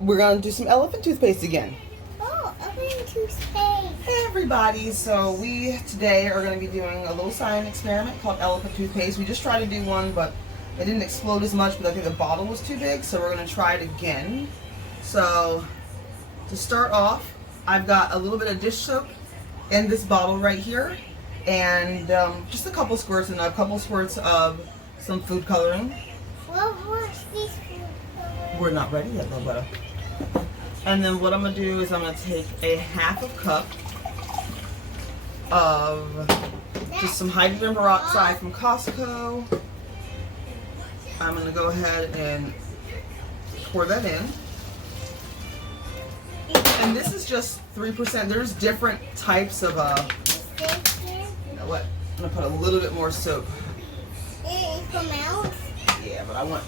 we're gonna do some elephant toothpaste again. Oh, elephant toothpaste. Hey everybody, so we today are going to be doing a little science experiment called elephant toothpaste. We just tried to do one, but it didn't explode as much, but I think the bottle was too big, so we're going to try it again. So, to start off, I've got a little bit of dish soap in this bottle right here, and just a couple squirts and a couple squirts of some food coloring. What's this food coloring? We're not ready yet, though, butter. And then what I'm going to do is I'm going to take a half a cup of just some hydrogen peroxide from Costco. I'm going to go ahead and pour that in. And this is just 3%. There's different types of, you know what? I'm going to put a little bit more soap. It come out? Yeah, but I want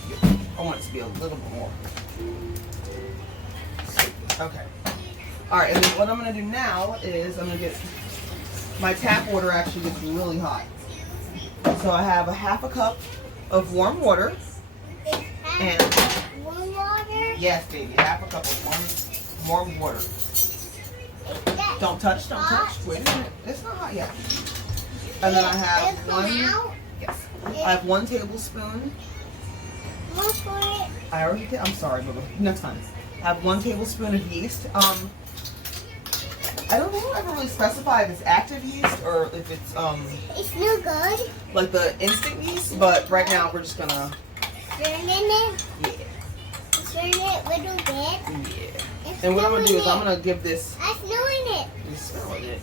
it to be a little bit more. Okay. Alright, and then what I'm going to do now is I'm going to get, my tap water actually gets really hot. So I have a half a cup of warm water. And Warm water? yes, baby, half a cup of warm water. Don't touch, don't touch. Wait a minute. It's not hot yet. And then I have I have 1 tablespoon. I already did. I'm sorry, Bubba. Next time. I have 1 tablespoon of yeast. I don't think I ever really specify if it's active yeast or if it's It's no good. like the instant yeast, but right now we're just gonna Turn in it. yeah. Turn it a little bit. Yeah. And what I'm gonna do is I'm gonna give this. I smell it. You smell it.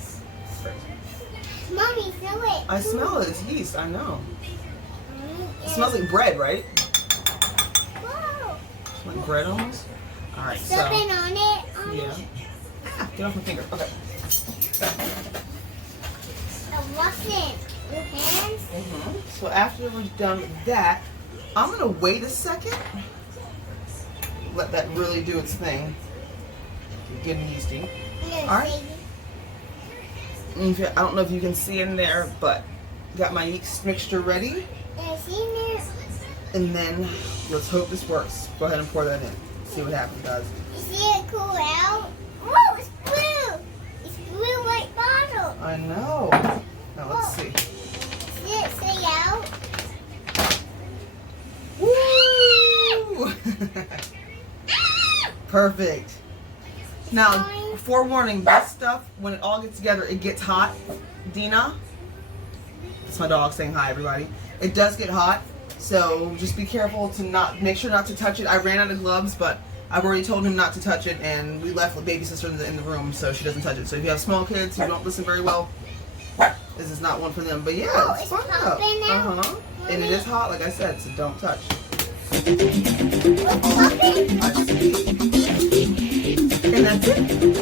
Mommy, smell it. I smell it. It's yeast. I know. It smells like bread, right? Whoa. Like bread almost. All right. So Something on it. yeah. Ah, get off my finger. Okay. Wash it with hands. So after we're done with that, I'm gonna wait a second. Let that really do its thing. Good and yeasty. All right. I don't know if you can see in there, but got my yeast mixture ready. And then let's hope this works. Go ahead and pour that in. See what happens, guys. You see it cool out? Whoa, it's blue. It's blue white bottle. I know. Now let's see. See it stay out? Woo! Perfect. Now, forewarning, this stuff, when it all gets together, it gets hot. Dina, that's my dog saying hi, everybody. It does get hot, so just be careful to make sure not to touch it. I ran out of gloves, but I've already told him not to touch it, and we left with baby sister in the room, so she doesn't touch it. So if you have small kids who don't listen very well, this is not one for them. But yeah, it's fun though. And it is hot, like I said, so don't touch. And that's it.